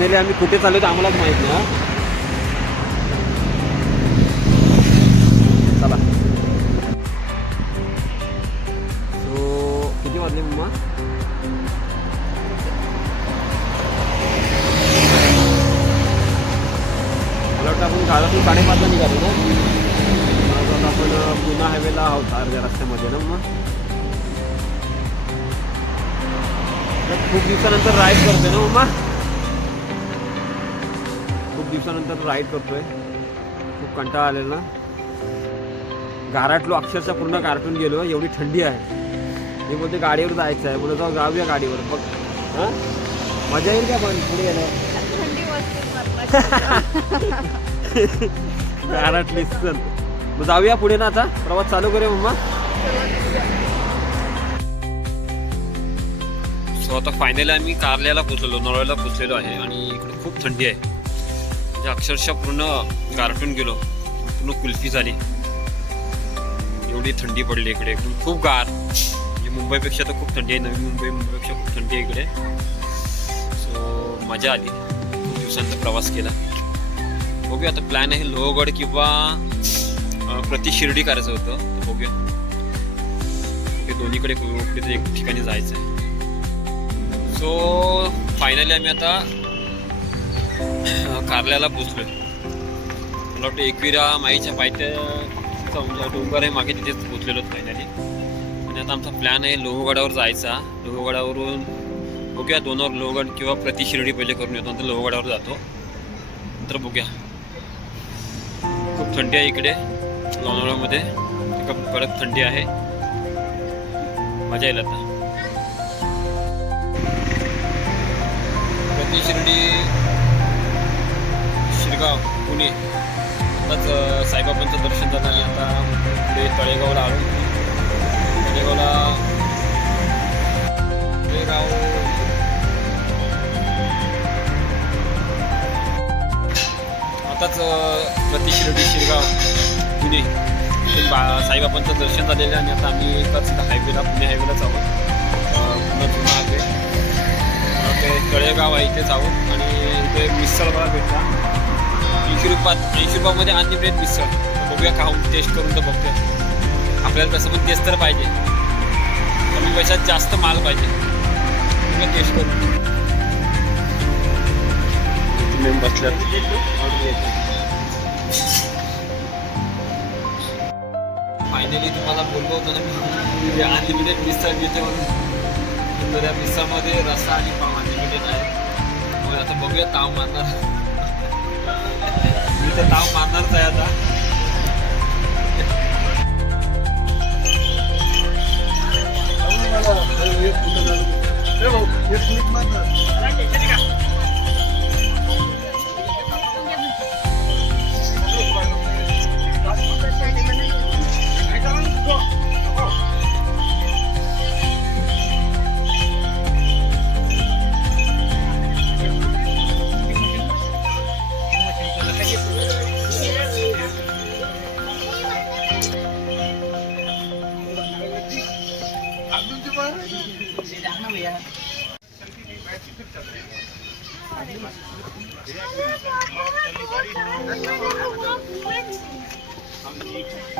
Finally आम्ही कुठे चाललो तर आम्हालाच माहीत नाही हा. चला. सो किती वाजले मम्मा? मला वाटतं आपण घरातून साडेपाचला निघालो ना? आपण पुन्हा हायवेला आहोत अर्ध्या रस्त्यामध्ये ना मग खूप दिवसानंतर राईड करतोय ना मम्मा? खूप दिवसानंतर राईड करतोय. खूप कंटाळा आलेला. ना गाराटलो अक्षरशः पूर्ण गारटून गेलो. एवढी थंडी आहे. मी बोलते गाडीवर जायचं आहे. बोलतो जाऊ जाऊया गाडीवर. बघ. हां? मजा येईल का पण पुढे वाजते गाराटली चल मग जाऊया पुढे ना आता. प्रवास चालू करूया मम्मा. सो आता फायनली आम्ही कारल्याला पोचलेलो नरळ्याला पोचलेलो आहे आणि इकडे खूप थंडी आहे. म्हणजे अक्षरशः पूर्ण गारटून गेलो. पूर्ण कुल्फी झाली. एवढी थंडी पडली इकडे. खूप गार. म्हणजे मुंबईपेक्षा तर खूप थंडी आहे. नवी मुंबई मुंबईपेक्षा खूप थंडी आहे इकडे. सो मजा आली. खूप दिवसांचा प्रवास केला. बघूया आता प्लॅन आहे लोहगड किंवा प्रतिशिर्डी करायचं होतं. तर बघूया. ओके दोन्हीकडे कुठे एक ठिकाणी जायचं आहे सो फायनली आम्ही आता कारल्याला पोचलोय मला वाटतं एकविरा माईच्या पायथ्याचा डोंगर आहे मागे तिथेच पोचलेलो फायनली आणि आता आमचा प्लॅन आहे लोहगडावर जायचा. लोहगडावरून बघूया दोनवर लोहगड किंवा प्रति शिर्डी पहिले करून येतो नंतर लोहगडावर जातो. नंतर बघूया. खूप थंडी आहे इकडे लोणावळ्यामध्ये. कडक थंडी आहे. मजा येईल आता. प्रतिशिर्डी शिर्डी पुणे. आताच साईबाबांचं दर्शन झालं आता पुढे तळेगावला आलो. तळेगावला तळेगाव. आताच प्रति शिर्डी शिरगाव पुणे. इथून बा साईबाबांचं दर्शन झालेलं आहे आणि आता आम्ही एकाच हायवेला पुणे हायवेलाच आहोत. पुन्हा जुना आहे ते तळेगाव आहे इथेच आहोत. आणि इथे मिसळ मला भेटला. ऐंशी रुपयात ऐंशी रुपयामध्ये अनलिमिटेड मिसळ बघूया खाऊन टेस्ट करून तर बघतोय. आपल्याला तसं पण तेच तर पाहिजे. कमी पैशात जास्त माल पाहिजे. बघूया टेस्ट करून. फायनली तुम्हाला बोललो होतो ना मी. अनलिमिटेड मिसळ घेते म्हणून. तर त्या मिसळमध्ये रस्सा आणि पाव अनलिमिटेड आहे. मग आता बघूया ताव मारणार. मी नाव ताव मारणारच आहे आता. Gracias.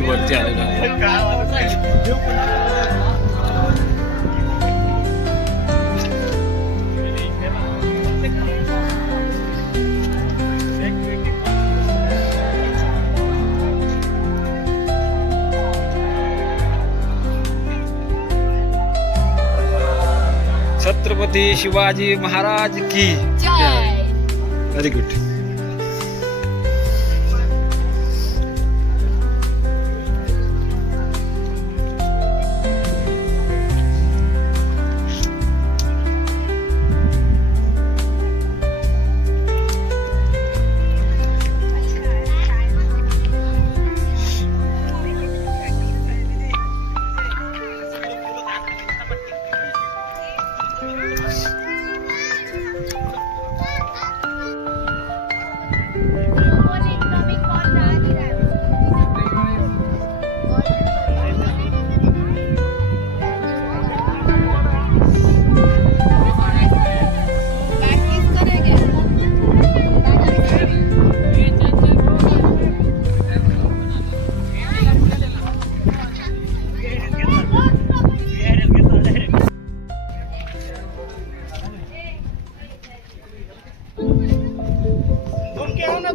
वरती आलेला छत्रपती शिवाजी महाराज की व्हेरी गुड যেও না